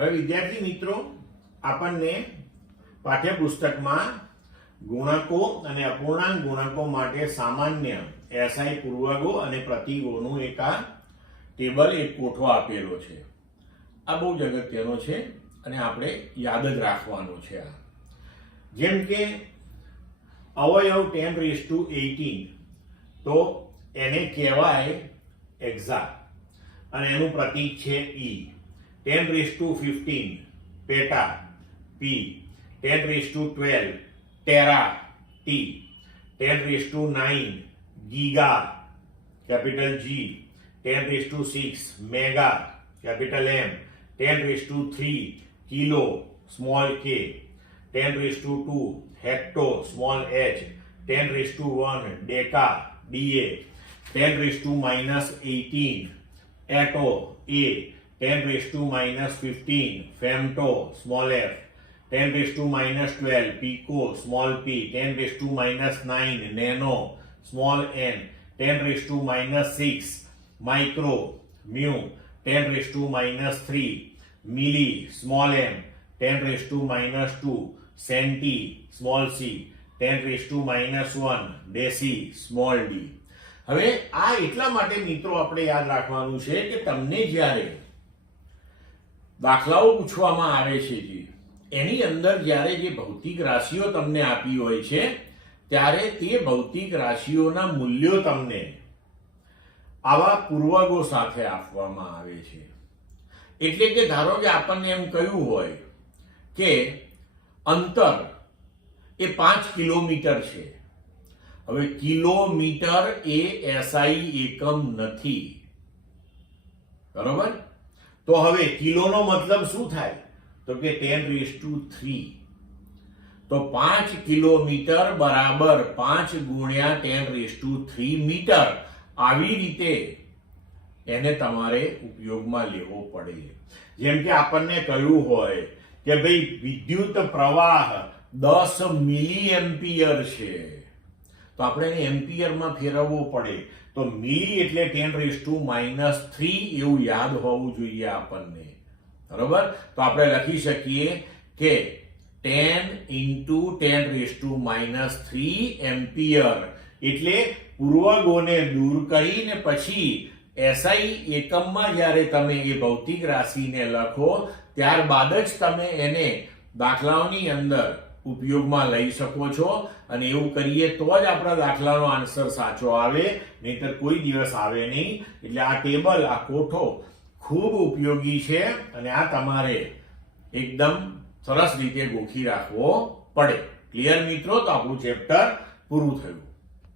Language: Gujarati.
હવે વિદ્યાર્થી મિત્રો, આપણને પાઠ્યપુસ્તકમાં ગુણકો અને અપૂર્ણાંક ગુણકો માટે સામાન્ય એસઆઈ પૂર્વગો અને પ્રતિગોનું એક આ ટેબલ, એક કોઠો આપેલો છે. આ બહુ જ અગત્યનો છે અને આપણે યાદ જ રાખવાનો છે. આ જેમ કે અવયવ 10⁸18 તો એને કહેવાય એક્ઝા અને એનું પ્રતીક છે E. 10⁻15 peta P. 10⁻12 tera T. 10⁻9 giga capital G. 10⁻6 mega capital M. 10⁻3 kilo small k. 10⁻2 hecto small h. 10⁻1 deca DA. 10⁻−18 atto A. 10⁻−15 femto small f. 10⁻−12 pico small p. 10⁻−9 nano small n. 10⁻6 micro mu. 10⁻−3 milli small m. 10⁻−2 centi small c. 10⁻−1 deci small d. હવે આ એટલા માટે મિત્રો આપણે યાદ રાખવાનું છે કે તમને જ્યારે દાખલાઓ પૂછવામાં આવે છે એની અંદર જ્યારે જે ભૌતિક રાશિઓ તમને આપી હોય છે ત્યારે તે ભૌતિક રાશિઓના મૂલ્યો તમને આવા પૂર્વગો સાથે આપવામાં આવે છે. એટલે કે ધારો કે આપણને એમ કહ્યું હોય કે અંતર એ 5 કિલોમીટર છે. હવે કિલોમીટર એ એસઆઈ એકમ નથી, બરોબર? તો હવે કિલોનો મતલબ શું થાય? તો કે 10⁻3. તો 5 કિલોમીટર બરાબર 5 ગુણ્યા 10⁻3 મીટર. આવી રીતે એને તમારે ઉપયોગમાં લેવો પડે. જેમ કે આપણને કહ્યું હોય કે ભાઈ વિદ્યુત પ્રવાહ 10 મિલી એમ્પિયર છે, તો આપણે એને એમ્પિયરમાં ફેરવવો પડે. તો મિલી એટલે 10⁻³ એવું યાદ હોવું જોઈએ આપણને, બરોબર? તો આપણે લખી શકીએ કે 10 × 10⁻³ એમ્પિયર. એટલે પૂર્વગોને દૂર કરીને પછી એસઆઈ એકમમાં જ્યારે તમે એ ભૌતિક રાશિને લખો ત્યારબાદ જ તમે એને દાખલાઓની અંદર ઉપયોગમાં લઈ શકો છો. અને એવું કરીએ તો જ આપણા દાખલાનો આન્સર સાચો આવે, નહીતર કોઈ દિવસ આવે નહીં. એટલે આ ટેબલ, આ કોઠો ખૂબ ઉપયોગી છે અને આ તમારે એકદમ સરસ રીતે ગોખી રાખવો પડે. ક્લિયર મિત્રો? તો આપણું ચેપ્ટર પૂરું થયું.